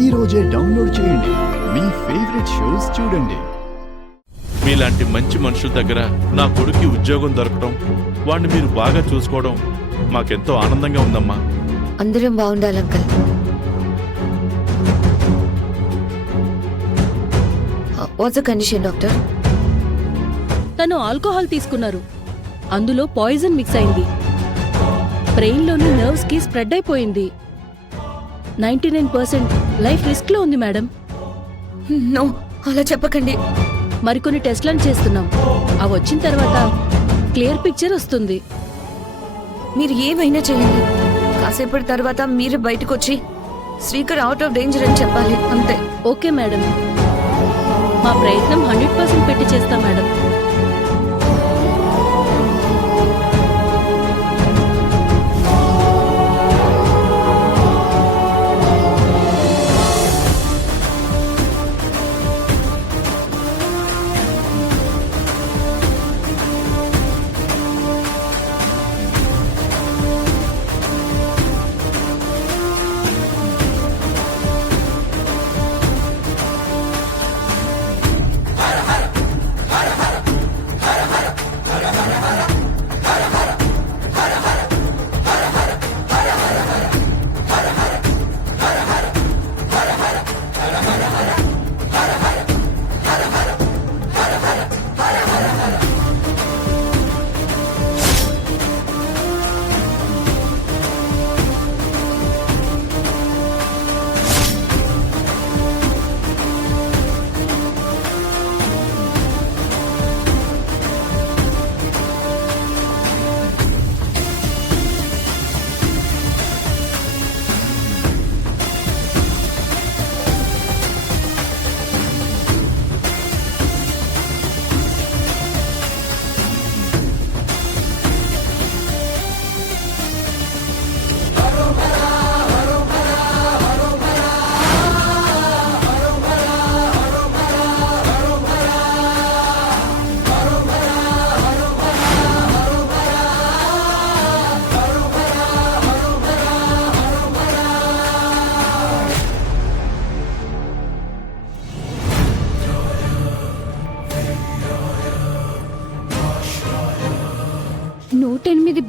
ఈ రోజే డౌన్లోడ్ చేయండి. మీ ఫేవరెట్ షోస్ చూడండి. మీలాంటి మంచి మనుషుల దగ్గర నా కొడుక్కి ఉద్యోగం దొరకడం, వాడిని మీరు బాగా చూసుకోవడం మాకెంతో ఆనందంగా ఉందమ్మా. అందరం బాగుండాలి uncle. What's the condition doctor? తను ఆల్కహాల్ తీసుకున్నారు, అందులో పాయిజన్ మిక్స్ అయింది. బ్రెయిన్లోని నర్వ్స్ కి స్ప్రెడ్ అయిపోయింది. 99% లైఫ్ రిస్క్ లో ఉంది మేడం. నో, అలా చెప్పకండి. మరికొన్ని టెస్ట్లను చేస్తున్నాం. అవి వచ్చిన తర్వాత క్లియర్ పిక్చర్ వస్తుంది. మీరు ఏమైనా చేయండి. కాసేపటి తర్వాత మీరు బయటకు వచ్చి శ్రీకర్ అవుట్ ఆఫ్ డేంజర్ అని చెప్పాలి, అంతే. ఓకే మేడం, మా ప్రయత్నం 100% పెట్టి చేస్తాం మేడం.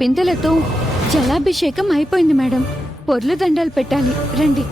బిందెలతో జలాభిషేకం అయిపోయింది మేడం. పొర్లు దండాలు పెట్టాలి, రండి.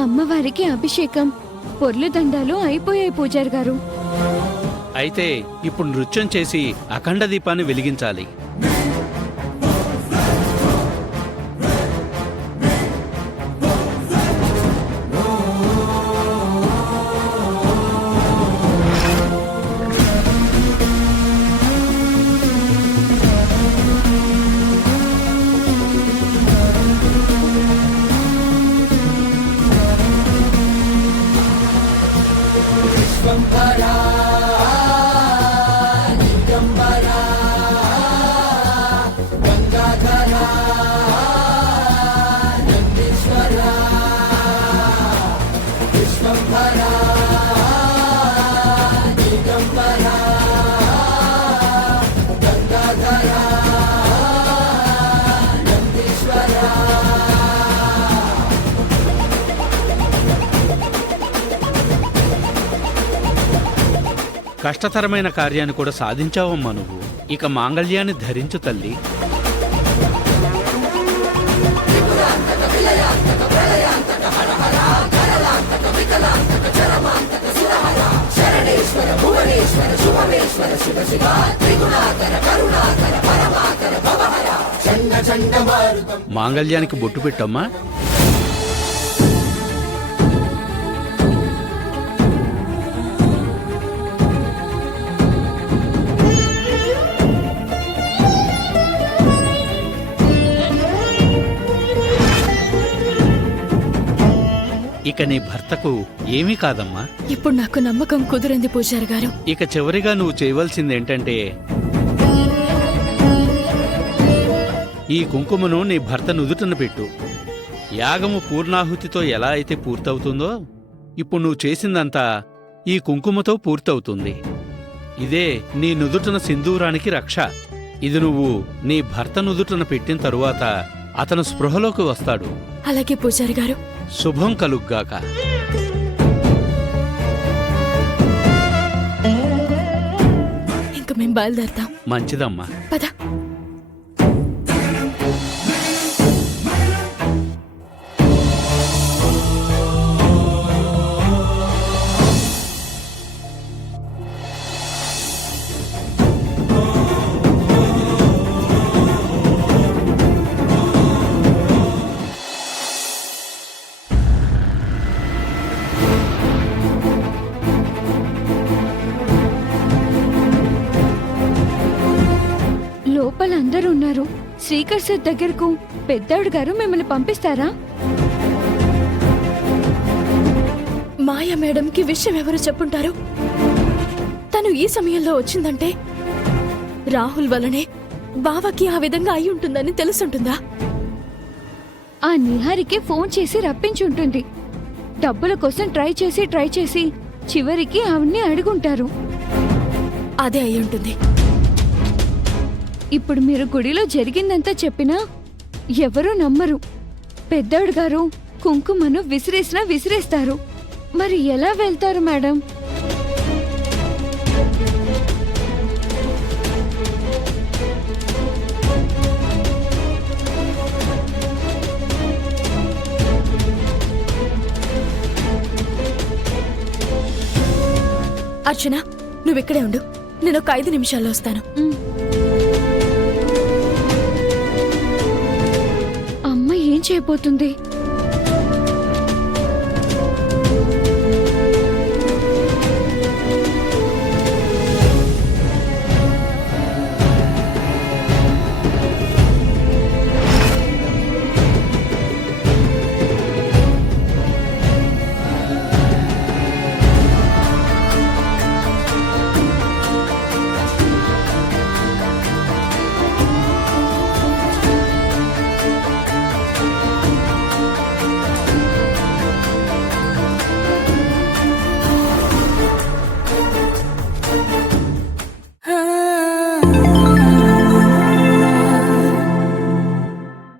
అమ్మవారికి అభిషేకం, పొర్లు దండాలు అయిపోయాయి పూజారి గారు. అయితే ఇప్పుడు నృత్యం చేసి అఖండ దీపాన్ని వెలిగించాలి. కష్టతరమైన కార్యాన్ని కూడా సాధించావమ్మా నువ్వు. ఇక మాంగళ్యాన్ని ధరించు తల్లి. వికలాంతక విలయాంతక హర హర కరలాంతక వికలాంతక చరమాంతక మాంగళ్యానికి బొట్టు పెట్టమ్మా. ఇక నీ భర్తకు ఏమీ కాదమ్మా. ఇప్పుడు నాకు నమ్మకం కుదిరింది పూజారి గారు. ఇక చివరిగా నువ్వు చేయవలసింది ఏంటంటే ఈ కుంకుమను నీ భర్త నుదుటన పెట్టు. యాగము పూర్ణాహుతితో ఎలా అయితే పూర్తవుతుందో ఇప్పుడు నువ్వు చేసిందంతా ఈ కుంకుమతో పూర్తవుతుంది. ఇదే నీ నుదుటన సింధూరానికి రక్ష. ఇది నువ్వు నీ భర్త నుదుటన పెట్టిన తరువాత అతను స్పృహలోకి వస్తాడు. అలాగే పూజారి గారు. శుభం కలుగ్గాక. ఇంక మేం బయలుదేరతాం. మంచిదమ్మా. పద. లోపల అందరూ ఉన్నారు. శ్రీకర్ సార్ దగ్గరకు పెద్దాడు గారు మిమ్మల్ని పంపిస్తారా? మాయా మేడంకి విషయం ఎవరు చెప్పుంటారు? తను ఈ సమయంలో వచ్చిందంటే రాహుల్ వల్లనే బావకి ఆ విధంగా అయి ఉంటుందని తెలుసుంటుందా? ఆ నిహారికి ఫోన్ చేసి రప్పించుంటుంది. డబ్బుల కోసం ట్రై చేసి చివరికి ఆవిడ్ని అడుగుంటారు. అదే అయి ఉంటుంది. ఇప్పుడు మీరు గుడిలో జరిగిందంతా చెప్పినా ఎవరూ నమ్మరు. పెద్దాడు గారు కుంకుమను విసిరేసినా విసిరేస్తారు. మరి ఎలా వెళ్తారు మేడం? అర్చన, నువ్విక్కడే ఉండు. నేను ఒక 5 నిమిషాల్లో వస్తాను. అమ్మ ఏం చేయబోతుంది?